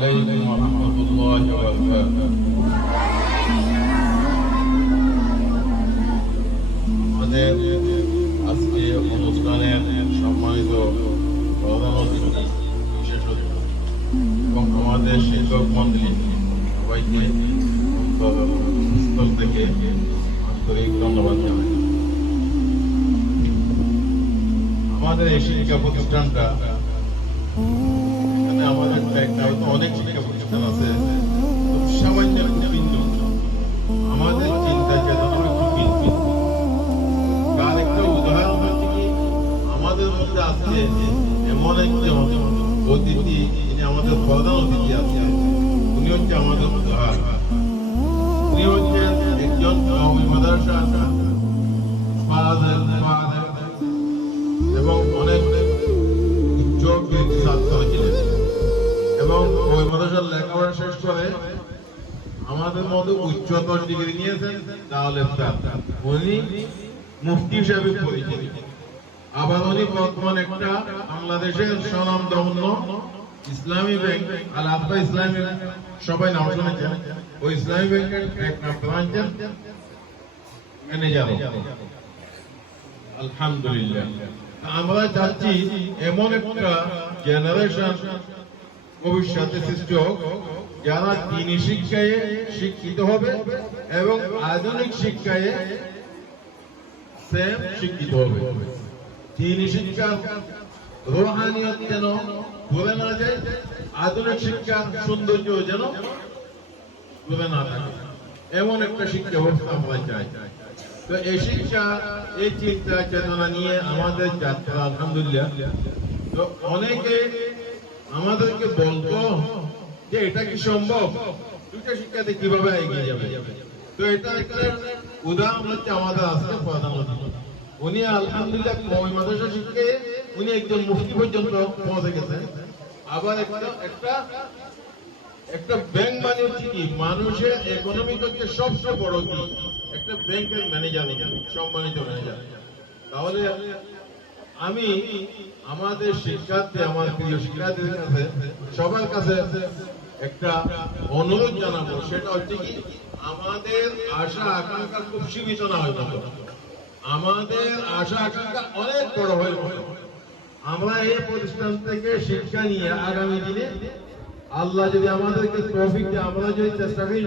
عليكم ورحمة الله وبركاته. আমাদের আজকে অনুষ্ঠানের সম্মানিত প্রধান অতিথি, বিশেষ অতিথি এবং আমাদের শিক্ষক মন্ডলী সবাইকে অন্তরস্থল থেকে আন্তরিক ধন্যবাদ জানাই। আমাদের এই শিক্ষা প্রতিষ্ঠানটা, এখানে আমাদের হয়তো অনেক শিক্ষা প্রতিষ্ঠান আছে, সামান্য একটু ভিন্ন, আমাদের চিন্তা চেতনা একটু ভিন্ন। তার একটা উদাহরণ হচ্ছে কি, আমাদের মধ্যে আছে এমন একজন অতিথি, যিনি আমাদের প্রধান অতিথি আছে, উনি হচ্ছে আমাদের উদাহরণ। উনি হচ্ছেন একজন কওমি মাদ্রাসা এবং অনেক উচ্চ ছাত্র ছিলেন এবং ওই মাদ্রাসার লেখাপড়া শেষ করে আমাদের মধ্যে উচ্চতর ডিগ্রি নিয়েছেন। তাহলে উনি মুফতি হিসাবে পরিচিত। আবার উনি বর্তমান একটা বাংলাদেশের স্বনামধন্য ইসলামী ব্যাংক, আল আফা ইসলামী ব্যাংক, সবাই নাম শুনেছেন, ওই ইসলামী ব্যাংকের এক ব্রাঞ্চের ম্যানেজার। আলহামদুলিল্লাহ, আমরা চাচ্ছি এমন একটা জেনারেশন ভবিষ্যতে সৃষ্টি হোক যারা দ্বীনি শিক্ষায় শিক্ষিত হবে এবং আধুনিক শিক্ষায় সেম শিক্ষিত হবে। দ্বীনি শিক্ষা রুহানিয়ত যেন ভুলে না যায়, আধুনিক শিক্ষা সৌন্দর্য যেন ভুলে না থাকে, এমন একটা শিক্ষা ব্যবস্থা আমরা চাই। তো এই শিক্ষা, এই চিন্তা চেতনা নিয়ে আমাদের যাত্রা আলহামদুলিল্লাহ। তো অনেকে আমাদেরকে বলতো যে এটা কি সম্ভব, দুটো শিক্ষাতে কিভাবে এগিয়ে যাবে। তো এটা একটা উদাহরণ হচ্ছে আমাদের আজকে প্রধান অতিথি। উনি আলহামদুলিল্লাহ কওমি মাদ্রাসা শিক্ষে উনি একজন মুফতি পর্যন্ত পৌঁছে গেছেন। আবার একটা ব্যাংক মানে হচ্ছে কি, মানুষের ইকোনমিক হচ্ছে সবচেয়ে বড় দিক, একটা ব্যাংকের ম্যানেজার, সম্মানিত ম্যানেজার। তাহলে আমি আমাদের শিক্ষার্থী, আমার প্রিয় শিক্ষার্থীদের কাছে, সবার কাছে একটা অনুরোধ জানাবো, সেটা হচ্ছে কি, আমাদের আশা আকাঙ্ক্ষা খুব সীমিত না হয়, আমাদের আশা আকাঙ্ক্ষা অনেক বড় হয়। আমরা এই প্রতিষ্ঠান থেকে শিক্ষা নিয়ে আগামী দিনে আল্লাহ যদি আমাদেরকে তৌফিক দেয়, আমরা যদি চেষ্টা করি